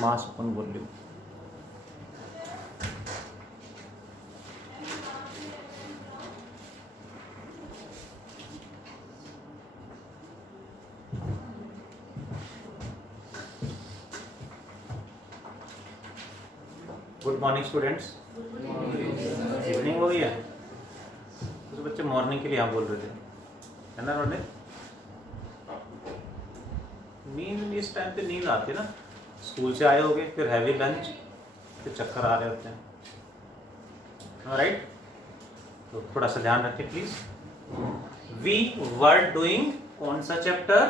मास अपन volume. Good morning students. Evening हो गई है। कुछ बच्चे मॉर्निंग के लिए यहाँ बोल रहे थे, है ना रोने? नींद इस टाइम पे नींद आती है ना, स्कूल से आए होगे, फिर हैवी लंच, फिर चक्कर आ रहे होते हैं, राइट? तो थोड़ा सा ध्यान रखें प्लीज। वी वर डूइंग कौन सा chapter?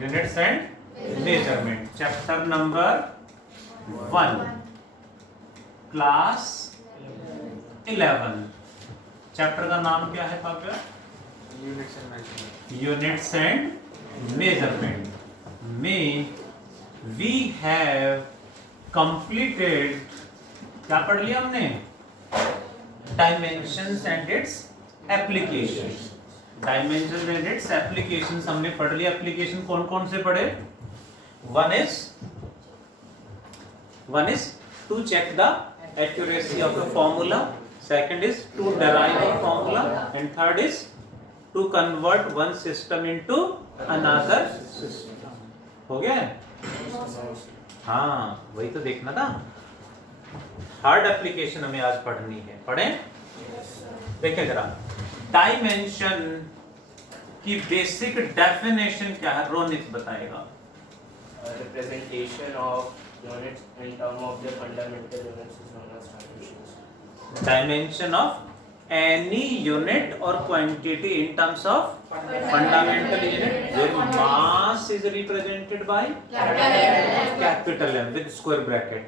Units and measurement, chapter number 1, class 11। Chapter का नाम क्या है काव्या? यूनिट्स एंड मेजरमेंट में वी हैव कंप्लीटेड, क्या पढ़ लिया हमने? Dimensions and it's applications. Dimensions and it's applications हमने पढ़ लिया। एप्लीकेशन कौन कौन से पढ़े? One is to check the accuracy of the formula, second is to derive a formula, and third is to convert one system into another system. हो गया है? हाँ, वही तो देखना था। हार्ड एप्लीकेशन हमें आज पढ़नी है, पढ़ें? देखिए जरा, डायमेंशन की बेसिक डेफिनेशन क्या है? रोनित बताएगा। Representation of units in terms of their fundamental units is known as dimensions. Dimension of any unit or quantity in terms of fundamental unit where mass is represented by capital M with square bracket,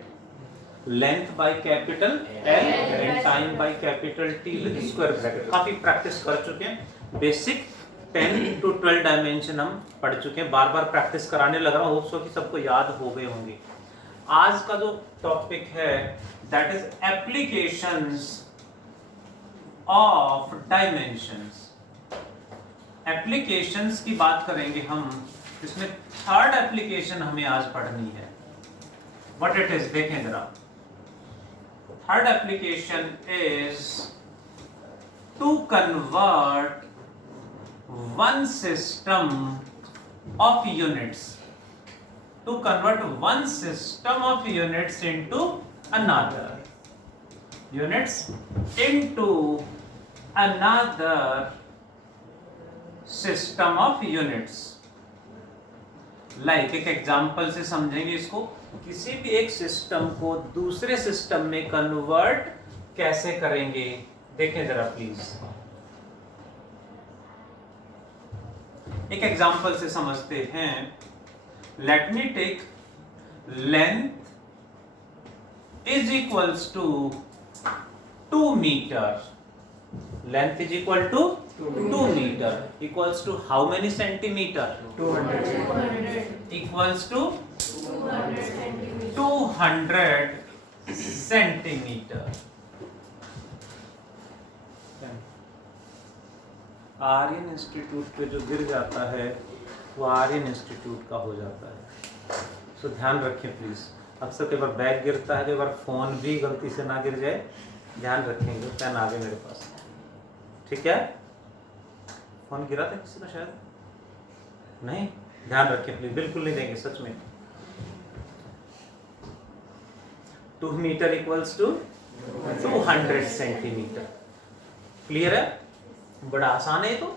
length by capital L and time by capital T with square bracket। काफी practice कर चुके हैं। Basic 10 to 12 dimension हम पढ़ चुके हैं। बार बार practice कराने लग रहा हूँ, होप्स हो कि सबको याद हो गए होंगे। आज का जो टॉपिक है that is applications of dimensions. Applications की बात करेंगे हम, इसमें थर्ड एप्लीकेशन हमें आज पढ़नी है। व्हाट इट इज देखें जरा। Third application is to convert one system of units, to convert one system of units into another, units into another system of units। Like एक एग्जांपल से समझेंगे इसको। किसी भी एक सिस्टम को दूसरे सिस्टम में कन्वर्ट कैसे करेंगे, देखें जरा प्लीज। एक एग्जांपल से समझते हैं। Let me take length is equals to 2 metre. Length is equal to 2 metre equals to how many centimetre? 200 equals to 200 centimetre. Aryan institute पे जो गिर जाता है वो आर्यन इंस्टीट्यूट का हो जाता है। सो ध्यान रखें प्लीज। अक्सर कई बार बैग गिरता है, कई बार फोन भी गलती से ना गिर जाए, ध्यान रखेंगे। पेन आ गए मेरे पास, ठीक है? फोन गिरा था किसी का शायद? नहीं, ध्यान रखें प्लीज, बिल्कुल नहीं देंगे सच में। 2 metre equals to 200 centimetre. Clear है? बड़ा आसान है। तो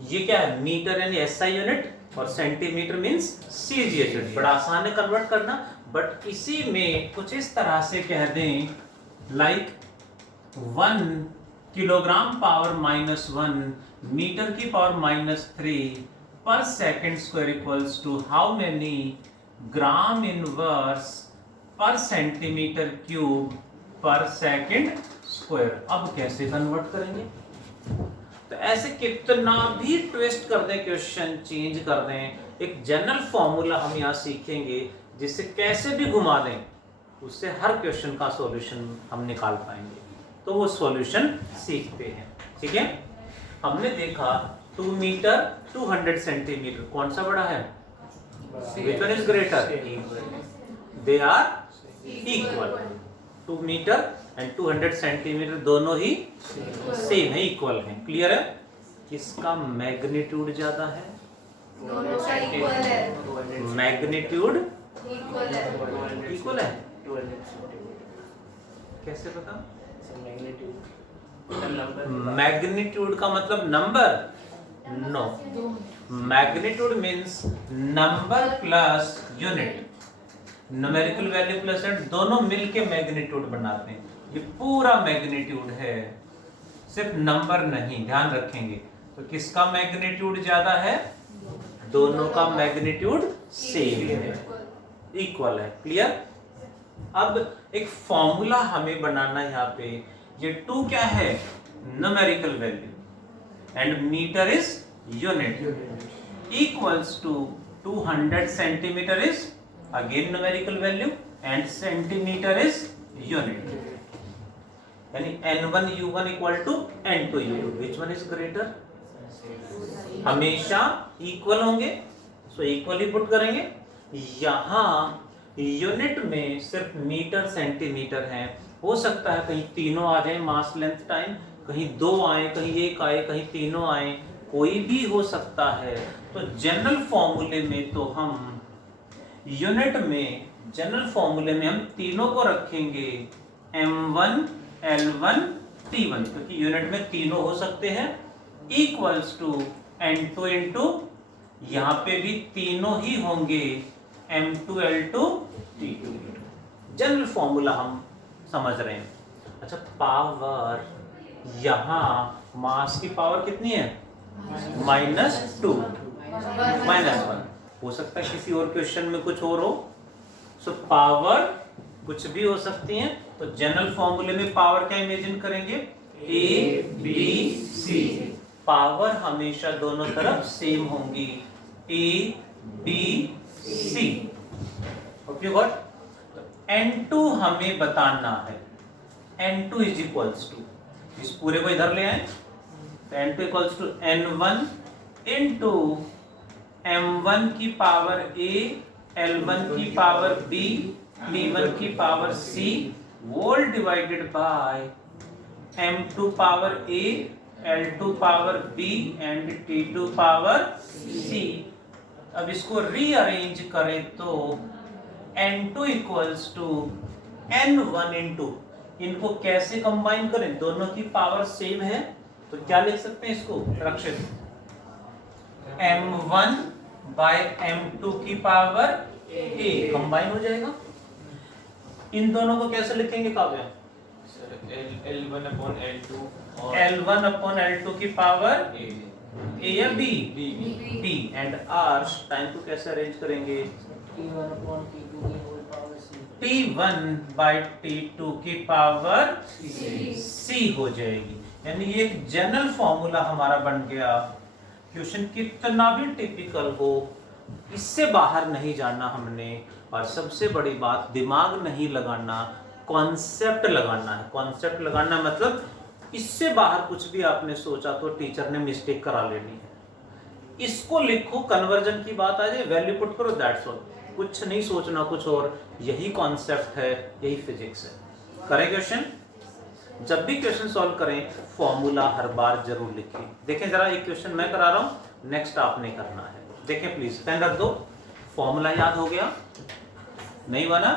ये क्या है? मीटर यानी एसआई यूनिट और सेंटीमीटर मींस सीजीएच यूनिट। बड़ा आसान है कन्वर्ट करना। बट इसी में कुछ इस तरह से कह दें, लाइक 1 किलोग्राम पावर -1 मीटर की पावर -3 पर second square equals to how many gram inverse पर सेंटीमीटर क्यूब पर सेकेंड स्क्वायर। अब कैसे कन्वर्ट करेंगे? तो ऐसे कितना भी ट्विस्ट कर दें, क्वेश्चन चेंज कर दें, एक जनरल फॉर्मूला हम यहाँ सीखेंगे जिससे कैसे भी घुमा दें उससे हर क्वेश्चन का सॉल्यूशन हम निकाल पाएंगे। तो वो सॉल्यूशन सीखते हैं, ठीक है? हमने देखा 2 मीटर 200 सेंटीमीटर, कौन सा बड़ा है? Which one is greater? They are equal. 2 metre and 200 centimetre दोनों ही सेम है, इक्वल है। क्लियर है? किसका मैग्नीट्यूड ज्यादा है? दोनों का इक्वल है। मैग्नीट्यूड इक्वल है। इक्वल है। 200 सेंटीमीटर। कैसे पता? मैग्नीट्यूड मैग्नीट्यूड का मतलब number? No, magnitude means number plus unit. Numerical value plus unit दोनों मिलके मैग्नीट्यूड बनाते हैं। ये पूरा मैग्नीट्यूड है, सिर्फ नंबर नहीं, ध्यान रखेंगे। तो किसका मैग्नीट्यूड ज्यादा है? दोनों का मैग्नीट्यूड सेम है, इक्वल है। क्लियर? अब एक फॉर्मूला हमें बनाना है यहाँ पे। ये 2 क्या है? Numerical value and metre is unit equals to 200 centimetre is again numerical value and centimetre is unit, यानी n1 u1 equal to n2 u2। Which one is greater? हमेशा इक्वल होंगे, सो इक्वल ही पुट करेंगे। यहां unit में सिर्फ metre centimetre है, हो सकता है कहीं तीनों आ जाए मास लेंथ टाइम, कहीं 2 आए, कहीं 1 आए, कहीं तीनों आए, कोई भी हो सकता है। तो जनरल फॉर्मूले में तो हम यूनिट में, जनरल फॉर्मूले में हम तीनों को रखेंगे m1 l1 t1, क्योंकि यूनिट में तीनों हो सकते हैं, इक्वल्स टू n2 इंटू यहाँ पे भी तीनों ही होंगे m2 l2 t2। General formula हम समझ रहे हैं। अच्छा, पावर, यहाँ मास की पावर कितनी है? -2 -1। हो सकता है किसी और क्वेश्चन में कुछ और हो, सो पावर कुछ भी हो सकती है। तो जनरल फॉर्मूले में पावर क्या इमेजिन करेंगे? ए बी सी। पावर हमेशा दोनों तरफ सेम होंगी, A B C. Okay got? n2 हमें बताना है, n2 इज इक्वल्स टू, इस पूरे को इधर ले आए, तो n2 equals to n1 into m1 की पावर a, l1 की पावर b, t1 की power c, whole divided by m2 power a, l2 power b and t2 power c। अब इसको रीअरेंज करें तो n2 equals to n1 into, इनको कैसे combine करें? दोनों की पावर सेम है, तो क्या लिख सकते हैं इसको? रक्षित m1 बाय m2 की पावर a कंबाइन हो जाएगा। इन दोनों को कैसे लिखेंगे काव्य? L1 upon L2 और L1 अपॉन L2 की पावर A a या b? B b and r time को कैसे अरेंज करेंगे? T1 upon T2 की whole power c। T1 by T2 की पावर c हो जाएगी। यानी ये एक जनरल फॉर्मूला हमारा बन गया। क्वेश्चन कितना भी टिपिकल हो, इससे बाहर नहीं जाना हमने। और सबसे बड़ी बात, दिमाग नहीं लगाना, कॉन्सेप्ट लगाना है। कॉन्सेप्ट लगाना मतलब इससे बाहर कुछ भी आपने सोचा तो टीचर ने मिस्टेक करा लेनी है। इसको लिखो, कन्वर्जन की बात आ जाए, वैल्यू पुट करो, दैट्स ऑल। कुछ नहीं सोचना कुछ और, यही कॉन्सेप्ट है, यही फिजिक्स है। करें क्वेश्चन? जब भी क्वेश्चन सॉल्व करें, फॉर्मूला हर बार जरूर लिखिए। देखें जरा, एक क्वेश्चन मैं करा रहा हूं, नेक्स्ट आपने करना है। देखें प्लीज, पेन रख दो। फॉर्मूला याद हो गया? नहीं बना?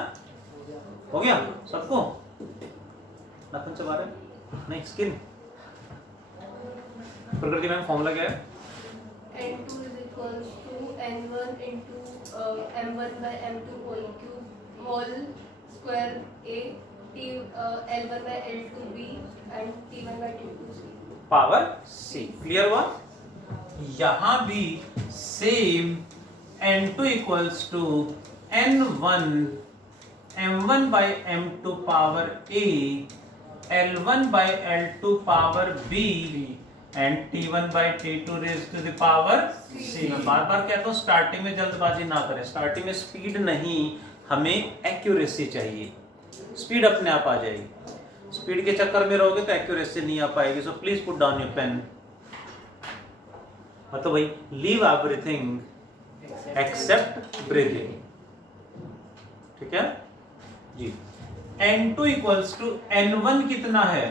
हो गया सबको? नाखून चबा रहे? नहीं, स्किन। प्रकृति मैम फॉर्मूला क्या है? n2 is equals to n1 into m1 by m2 whole cube whole square a, t l1 by l2 b and t1 by t2 c। Power c। Clear हुआ? यहां भी same n2 equals to n1 m1 by m2 power a, l1 by l2 power b and t1 by t2 raise to the power c। मैं बार बार कहता हूँ, starting में जल्दबाजी ना करें। स्टार्टिंग में स्पीड नहीं, हमें एक्यूरेसी चाहिए। स्पीड अपने आप आ जाएगी, स्पीड के चक्कर में रहोगे तो एक्यूरेसी नहीं आ पाएगी। So please put down your pen. मतलब भाई, लीव एवरीथिंग एक्सेप्ट ब्रीदिंग। ठीक है जी। N2 इक्वल्स टू N1 कितना है?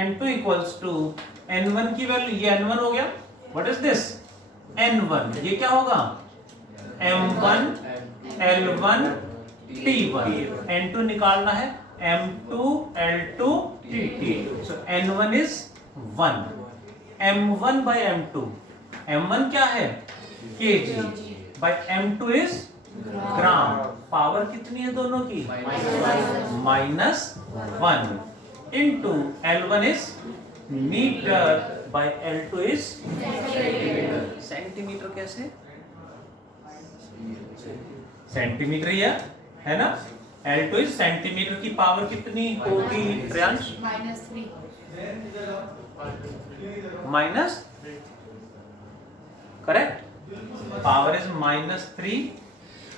N2 इक्वल्स टू N1 की वैल्यू, ये N1 हो गया। What is this? N1। ये क्या होगा? M1 L1 T1। N2 निकालना है, M2 L2 T2। So N1 is 1, M1 by M2। M1 क्या है? kg by M2 is gram. Power कितनी है दोनों की? -1 into L1 is metre by L2 is centimetre. कैसे? सेंटीमीटर ही है ना? L2 इज सेंटीमीटर की पावर कितनी होगी Priyansh? Minus, correct. Power is -3।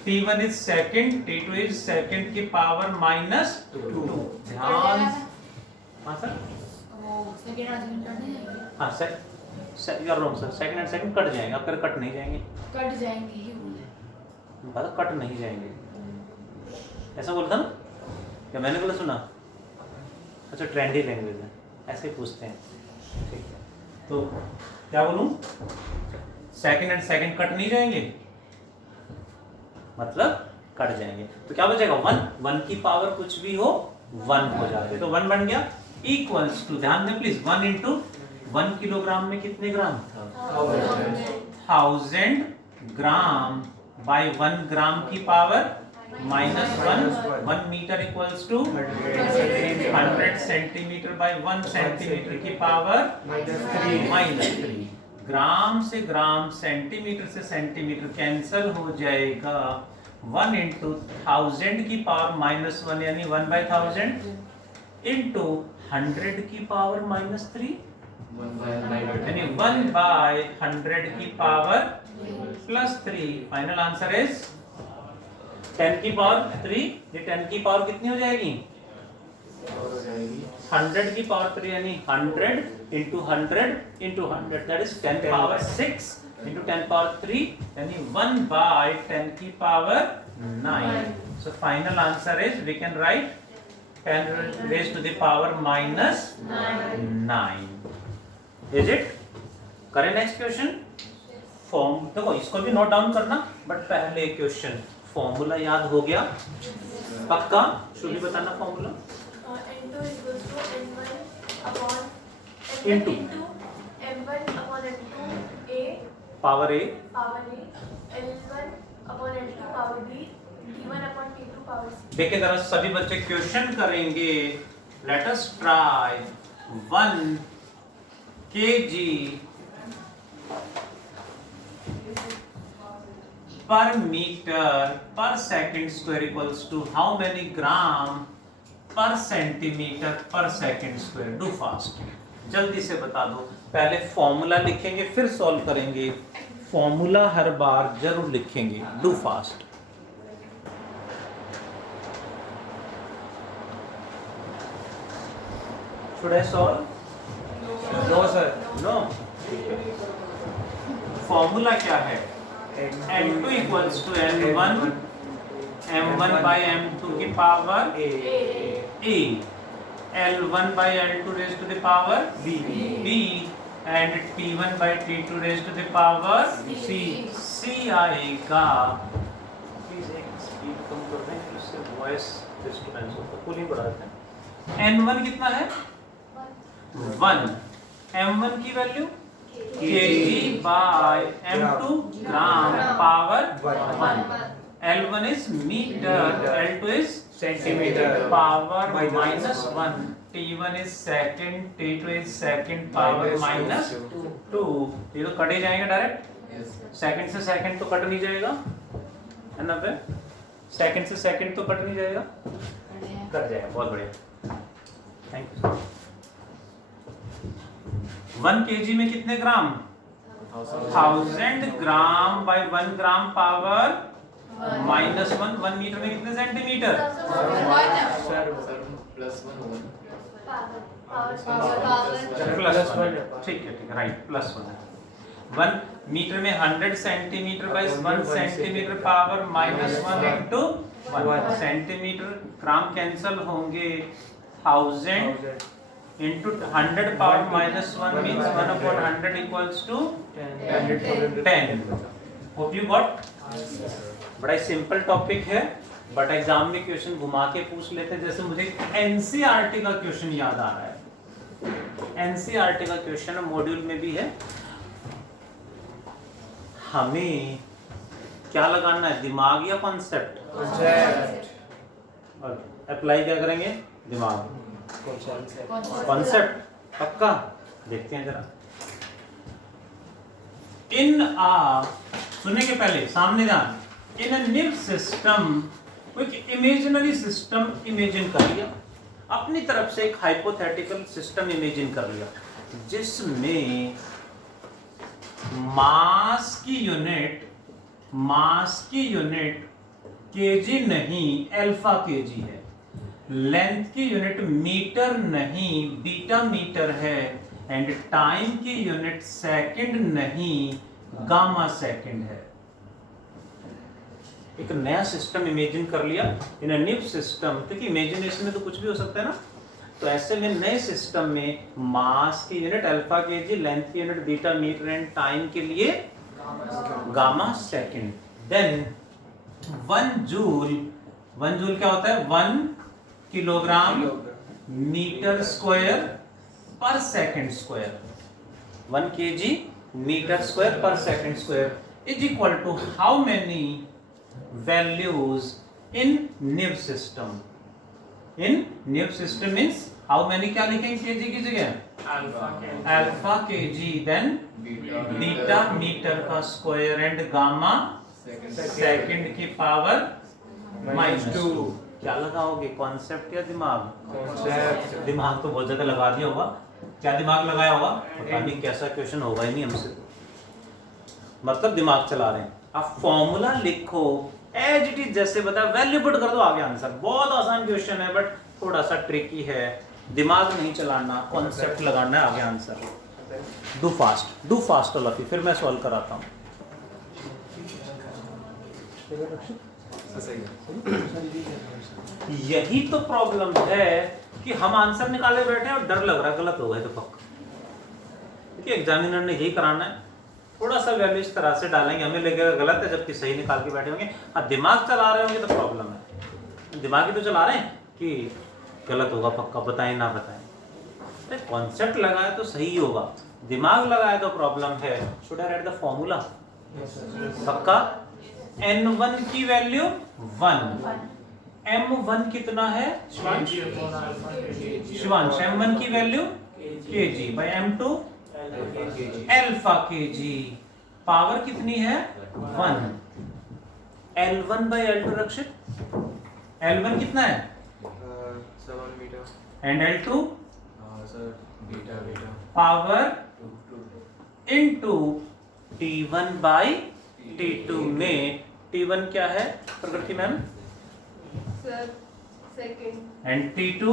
T1 is second, T2 is second की पावर -2। ध्यान, हाँ सर, हाँ sir, you are wrong sir. Second and second cut जाएंगे, आप कट नहीं जाएंगे, कट जाएंगे ही बोले। बस कट नहीं जाएंगे, ऐसा बोलता ना? क्या मैंने बोला सुना? अच्छा, ट्रेंडी लैंग्वेज है, ऐसे ही पूछते हैं। ठीक है, तो क्या बोलूं? सेकंड एंड सेकंड कट नहीं जाएंगे, मतलब कट जाएंगे। तो क्या बचेगा? 1 की पावर कुछ भी हो 1 हो जाते, तो 1 बन गया। इक्वल्स टू, ध्यान दें प्लीज, 1 इंटू 1 किलोग्राम में कितने ग्राम? 1000 ग्राम बाय 1 ग्राम की power -1। 1 metre equals to 100 centimetre by 1 centimetre की पावर -3। ग्राम से ग्राम, सेंटीमीटर से सेंटीमीटर कैंसल हो जाएगा। 1 इंटू 1000 की पावर -1 यानी 1/1000 इंटू 100 की पावर -3 यानी 1/100 की पावर +3। फाइनल आंसर इज 10 की पावर 3। ये 10 की पावर कितनी हो जाएगी? 100 की पावर 3 यानी 100 into 100 into 100, that is 10 power 6 into 10 power 3 यानी 1/10 की power 9। So final answer is, we can write 10 raised to the power -9। Is it? करें नेक्स्ट क्वेश्चन। फॉर्म देखो, इसको भी नोट डाउन करना, बट पहले क्वेश्चन फॉर्मूला याद हो गया पक्का? शुरू बताना formula. N2 equals to N1 upon Into. M1 upon M2 A power A, power A, L1 upon L2 power B, T1 upon T2 power C। देखिए जरा, सभी बच्चे क्वेश्चन करेंगे। Let us try. 1 kg पर मीटर पर second square equals to how many gram पर centimetre पर second square. Do fast, जल्दी से बता दो। पहले फॉर्मूला लिखेंगे फिर सॉल्व करेंगे। फॉर्मूला हर बार जरूर लिखेंगे। Do fast. Should I solve? No sir. No. Formula क्या है? N2 equals to N1 M1 by M2 की power A, L1 by L2 raised to the power B, and T1 by T2 raised to the power C आएगा। Please एक speed कम कर दें, इससे voice disturbance होता है। कूलिंग बढ़ा देते हैं। N1 कितना है? 1। M1 की value kg by M2 gram power 1। L1 is meter, L2 is centimetre power -1, T1 is second, T2 is second power -2। ये तो कट ही जाएगा डायरेक्ट। सेकंड से सेकंड तो कट नहीं जाएगा, है ना? पे सेकंड से सेकंड तो कट नहीं जाएगा, कट जाएगा। बहुत बढ़िया, थैंक यू। 1 kg में कितने gram? 1000 gram by 1 gram power -1। 1 metre में कितने सेंटीमीटर? Power +1। ठीक है, राइट, +1 है। 1 मीटर में 100 centimetre by 1 centimetre power -1 into 1 centimetre, gram cancel होंगे, 1000 into 100 power -1 means 1/100 equals to 10. Hope you got. बड़ा सिंपल टॉपिक है, बट एग्जाम में क्वेश्चन घुमा के पूछ लेते हैं. जैसे मुझे एनसीईआरटी का क्वेश्चन याद आ रहा है, एनसीईआरटी का क्वेश्चन मॉड्यूल में भी है. हमें क्या लगाना है, दिमाग या कॉन्सेप्ट? और अप्लाई क्या करेंगे? दिमाग. कॉन्सेप्ट पक्का. देखते हैं जरा. इन आ सुनने के पहले सामने ध्यान. इन अ निब सिस्टम, कोई इमेजिनरी सिस्टम इमेजिन कर लिया, अपनी तरफ से एक हाइपोथेटिकल सिस्टम इमेजिन कर लिया जिसमें मास की यूनिट केजी नहीं अल्फा केजी है, लेंथ की यूनिट मीटर नहीं बीटा मीटर है, एंड टाइम की यूनिट सेकंड नहीं गामा सेकंड है. एक नया सिस्टम इमेजिन कर लिया इन अ न्यू सिस्टम, क्योंकि इमेजिनेशन में तो कुछ भी हो सकता है ना. तो ऐसे में नए सिस्टम में मास की यूनिट अल्फा केजी, लेंथ की unit beta metre and time के लिए गामा सेकंड. देन 1 जूल क्या होता है? 1 किलोग्राम मीटर स्क्वायर पर second square. 1 KG metre square पर second square is equal to how many values in Newton system. In Newton system means how many क्या लिखेंगे kg की जगह? Alpha kg, then beta metre का square and gamma second की power -2. क्या लगाओगे, concept या दिमाग? दिमाग तो बहुत ज्यादा लगा दिया होगा. क्या दिमाग लगाया होगा? पता नहीं कैसा क्वेश्चन होगा ही नहीं हमसे, मतलब दिमाग चला रहे हैं. आप फॉर्मूला लिखो एज इट इज, जैसे बता, वैल्यू पुट कर दो, आगे आंसर. बहुत आसान क्वेश्चन है बट थोड़ा सा ट्रिकी है. दिमाग नहीं चलाना, कॉन्सेप्ट लगाना है, आगे answer. Do fast all of you. फिर मैं सॉल्व कराता हूँ. यही तो प्रॉब्लम है कि हम आंसर निकाले बैठे हैं और डर लग रहा है गलत होगा तो पक्का, क्योंकि एग्जामिनर ने यही कराना है. थोड़ा सा वैल्यू इस तरह से डालेंगे, हमें लगेगा गलत है जबकि सही निकाल के बैठे होंगे. अब दिमाग चला रहे होंगे तो प्रॉब्लम है. दिमाग ही तो चला रहे हैं कि गलत होगा पक्का, बताएं ना बताएं. कॉन्सेप्ट लगाया तो सही होगा, दिमाग लगाया तो प्रॉब्लम है. Should I right the formula? पक्का. n1 की वैल्यू 1, m1 कितना है शिवांश? m1 की value kg by m2 alpha kg. Power कितनी है? 1. L1 बाय L2 रक्षित. L1 कितना है? 7 metre. And L2 sir beta power into T1 by T2 में T1 क्या है Prakriti ma'am? Sir second. And T2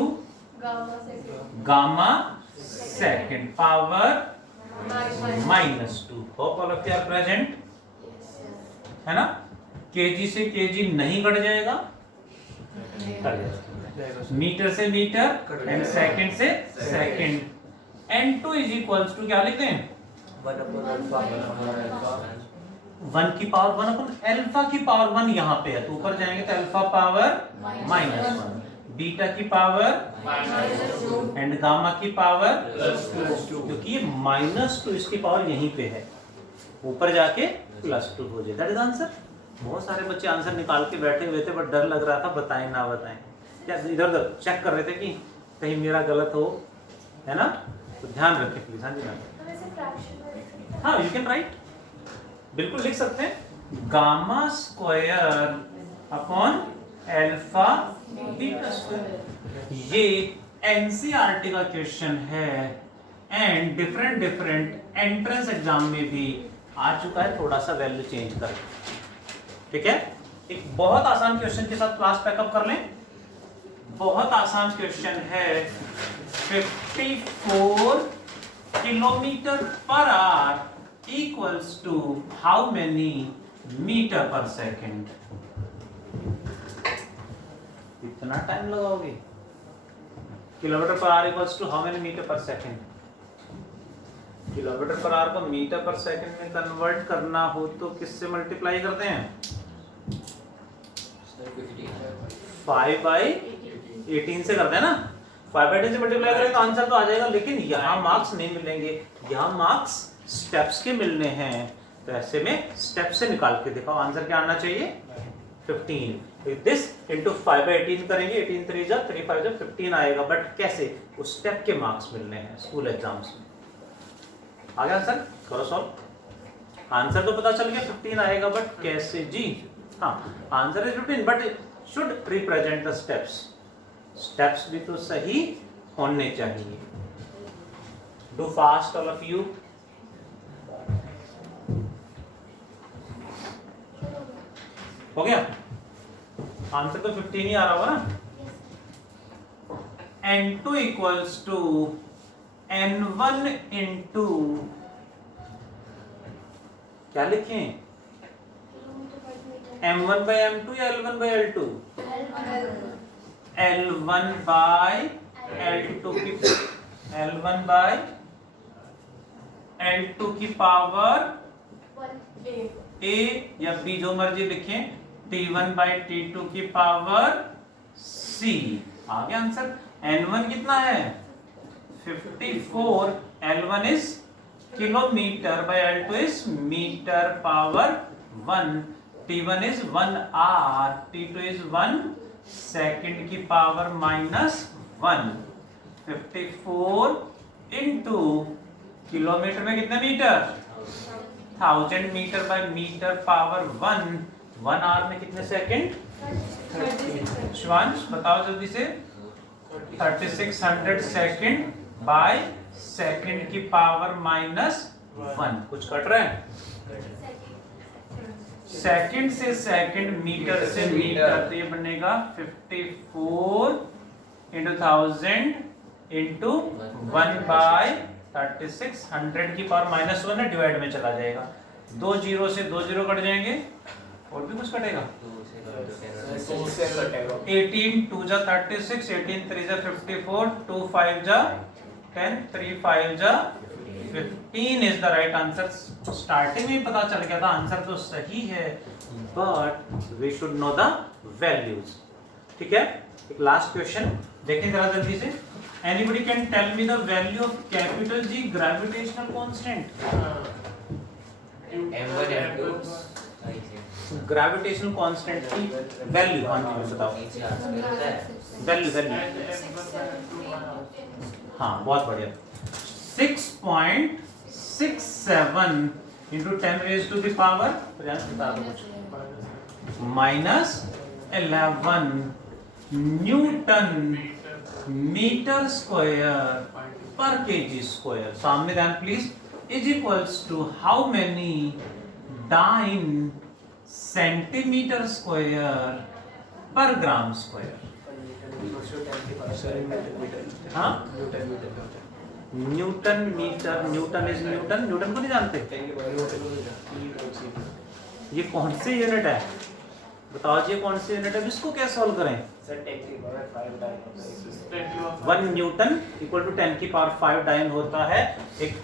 gamma second. Gamma second power -2. Hope all of you are present, है ना? KG से KG नहीं cut जाएगा, कट जाएगा. Metre से मीटर एंड सेकंड से second. n2 is equals to क्या लिखते हैं? 1 की पावर 1 अपन अल्फा की पावर 1 यहाँ पे है तो ऊपर जाएंगे तो अल्फा पावर -1, बीटा की पावर एंड गामा की पावर क्योंकि ये -2 इसकी पावर यहीं पे है, ऊपर जाके +2 हो जाए. That is answer. बहुत सारे बच्चे आंसर निकाल के बैठे हुए थे बट डर लग रहा था बताएं ना बताएं, क्या इधर उधर चेक कर रहे थे कि कहीं मेरा गलत हो, है ना? तो ध्यान रखें प्लीज. हाँ जी मैम. हाँ यू कैन राइट, बिल्कुल लिख सकते हैं. Gamma square upon alpha beta square. ये एनसीईआरटी का क्वेश्चन है एंड डिफरेंट एंट्रेंस एग्जाम में भी आ चुका है. थोड़ा सा वैल्यू चेंज कर, ठीक है? एक बहुत आसान क्वेश्चन के साथ क्लास पैकअप कर लें. बहुत आसान क्वेश्चन है. 54 kilometre per hour equals to how many metre per second. इतना टाइम लगाओगे? Kilometre per hour equals to how many metre per second. Kilometre per hour को मीटर पर सेकेंड में कन्वर्ट करना हो तो किससे मल्टीप्लाई करते हैं? 5/18 से करते हैं ना। 5/18 से मल्टीप्लाई करें तो आंसर तो आ जाएगा, लेकिन यहाँ मार्क्स नहीं मिलेंगे, यहाँ मार्क्स स्टेप्स के मिलने हैं। तो ऐसे में स्टेप से निकाल के दिखाओ, आंसर क्या आना चाहिए? 15। दिस इंटू 5/18 करेंगे, 18 3 जा 3 5 जा 15 आएगा। बट कैसे? उस स्टेप के मार्क्स मिलने हैं स्कूल एग्जाम्स में। आ गया आंसर? करो सॉल्व। आंसर तो पता चल गया 15 आएगा, बट कैसे जी? हाँ, answer is 15 but should represent the steps. Steps भी तो सही होने चाहिए। Do fast all of you. हो गया? आंसर तो 15 ही आ रहा होगा ना। N2 equals to N1 into क्या लिखें? M1 by M2 या L1 by L2? L1 by L2 की L1 by L2 की पावर A या B जो मर्जी लिखें, T1 by T2 की पावर C। आ गया आंसर। N1 कितना है? 54। L1 is kilometre by L2 is metre power 1। T1 is 1 hour, T2 is 1 second की पावर -1। 54 इंटू किलोमीटर में कितने metre? 1000 metre by metre power 1 hour में कितने सेकंड? 30। शिवांश बताओ जल्दी से। 3600 सेकंड बाय सेकंड की पावर -1। कुछ कट रहा है? सेकंड से सेकंड, मीटर से मीटर, तो ये बनेगा 54 इंटू 1000 इंटू 1 बाय 3600 की पावर -1 है, डिवाइड में चला जाएगा। 2 0 से 2 0 कट जाएंगे। और भी कुछ कटेगा? 18 2 जा 36, 18 3 जा 54, 2 5 जा 10, 3 5 जा 15 is the right answer. Starting में पता चल गया था आंसर तो सही है, but we should know the values. ठीक है, एक लास्ट क्वेश्चन देखें जरा जल्दी से। Anybody can tell me the value of capital G gravitational constant? M1 M2 gravitational constant की वैल्यू हाँ जी बताओ। वैल्यू हाँ बहुत बढ़िया। 6.67 into 10 raise to the power -11 newton metre square per KG square. सामने ध्यान please. Is equals to how many dyne centimetre square per gram square? हाँ, newton metre, newton is newton. Newton को नहीं जानते? ये कौन सी यूनिट है बताओ जी, कौन सी यूनिट है? इसको क्या सॉल्व करें? 1 न्यूटन इक्वल टू 10 की पावर 5 डाइन होता है। एक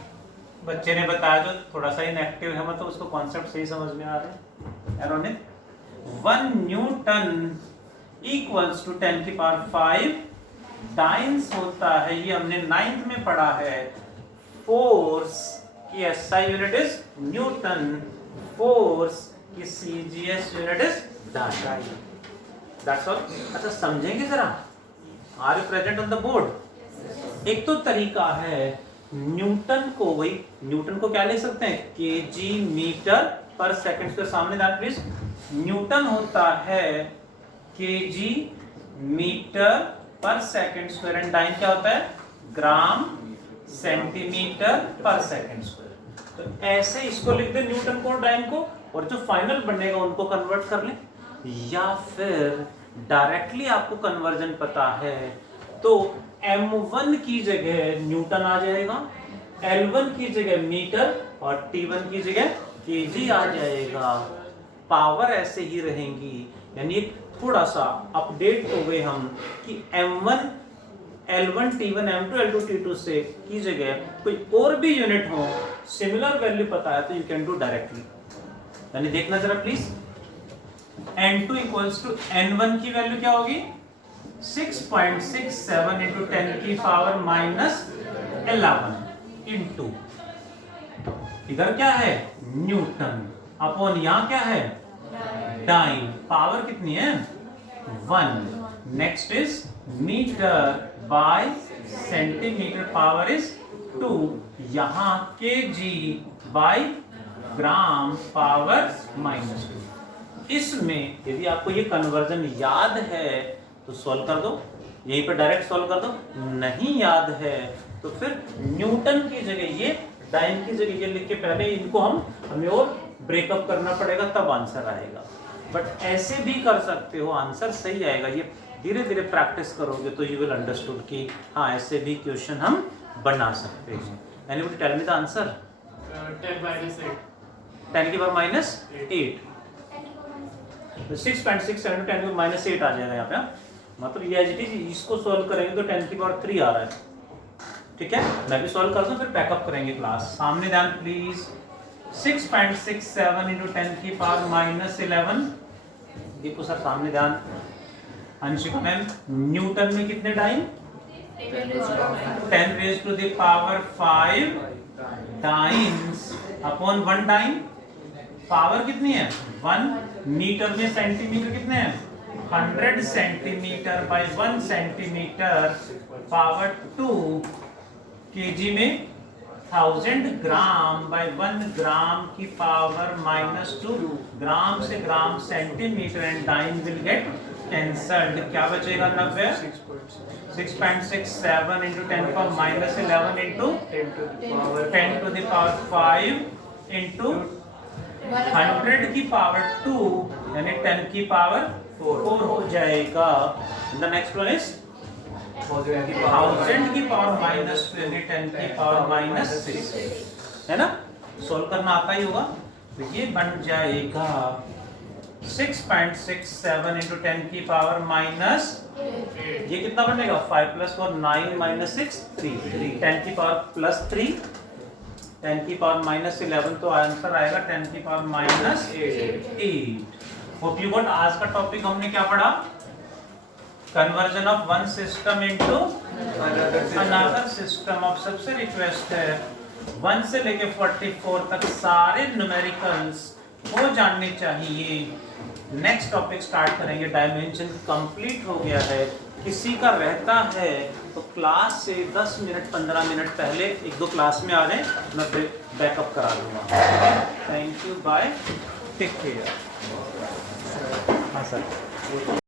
बच्चे ने बताया जो थोड़ा सा इनएक्टिव है, मतलब उसको कॉन्सेप्ट सही समझ में आ रहा है। एरोनिक 1 न्यूटन इक्वल्स टू 10 की पावर 5 डाइन्स होता है, ये हमने 9th में पढ़ा है। फोर्स की SI unit is Newton, force की CGS unit is dyne. That's all. अच्छा समझेंगे जरा? Are you present on the board? एक तो तरीका है न्यूटन को, वही न्यूटन को क्या लिख सकते हैं? केजी मीटर पर सेकंड स्क्वायर। सामने दैट प्लीज। न्यूटन होता है केजी मीटर पर सेकंड स्क्वायर एंड डाइन क्या होता है? ग्राम सेंटीमीटर पर सेकंड स्क्वायर। तो ऐसे इसको लिख दे न्यूटन को और डाइन को, और जो फाइनल बनेगा उनको कन्वर्ट कर ले। या फिर डायरेक्टली आपको कन्वर्जन पता है तो M1 की जगह न्यूटन आ जाएगा, L1 की जगह मीटर, और T1 की जगह kg आ जाएगा, पावर ऐसे ही रहेंगी। यानी थोड़ा सा अपडेट हो गए हम कि M1 L1 T1 M2 L2 T2 से की जगह कोई और भी यूनिट हो, सिमिलर वैल्यू पता है तो यू कैन डू डायरेक्टली। यानी देखना जरा please, N2 equals to N1 की वैल्यू क्या होगी 6.67 इंटू 10 की पावर माइनस 11 इंटू इधर क्या है न्यूटन अपॉन यहाँ क्या है डाइन, पावर कितनी है 1। Next is metre by centimetre, power is 2। यहाँ kg बाय ग्राम, पावर -2। इसमें यदि आपको ये कन्वर्जन याद है तो सॉल्व कर दो, यहीं पे डायरेक्ट सॉल्व कर दो। नहीं याद है तो फिर न्यूटन की जगह ये, डाइन की जगह ये लिख के पहले इनको हमें और ब्रेकअप करना पड़ेगा, तब आंसर आएगा। बट ऐसे भी कर सकते हो, आंसर सही आएगा। ये धीरे धीरे प्रैक्टिस करोगे तो यू विल अंडरस्टूड कि हाँ ऐसे भी क्वेश्चन हम बना सकते हैं। Anybody tell me the answer? 10 की पावर -8, 6.67 10 की पावर -8 आ जाएगा यहाँ पे। मतलब ये एज इट इज, इसको सॉल्व करेंगे तो 10 की पावर 3 आ रहा है। ठीक है, मैं भी सॉल्व कर दूं फिर पैकअप करेंगे क्लास। सामने ध्यान प्लीज, 6.67 इंटू 10 की पावर -11। देखो सर सामने ध्यान, अंशिका मैम न्यूटन में कितने time 10 raise to the power 5 times upon 1 time, power कितनी है 1। मीटर में सेंटीमीटर कितने हैं 100 centimetre by 1 centimetre, power 2। Kg में 1000 ग्राम बाय 1 ग्राम की पावर -2। ग्राम से gram centimetre and dyne will get cancelled. क्या बचेगा 90? 6.67 into 10 power -11 into 10 to the power 5 into 100 की पावर 2 यानी 10 की पावर 4 हो जाएगा। द नेक्स्ट वन इज 1000 की पावर -2 यानी 10 की पावर -6, है ना? सोल्व करना आता ही होगा। तो ये बन जाएगा 6.67 इंटू 10 की पावर ये कितना बनेगा 5 + 4 9 - 6 3, 10 की पावर +3, 10 की पावर -11 तो आंसर आएगा 10 की पावर -8। Hope you got. आज का टॉपिक हमने क्या पढ़ा? Conversion of one system into another system. अब सबसे रिक्वेस्ट है 1 से लेके 44 तक सारे न्यूमेरिकल्स हो जानने चाहिए। नेक्स्ट टॉपिक स्टार्ट करेंगे, डायमेंशन कंप्लीट हो गया है। किसी का रहता है तो क्लास से 10 मिनट 15 मिनट पहले 1-2 क्लास में आ जाए, मैं बैकअप करा दूंगा। Thank you, bye, take care. हाँ सर।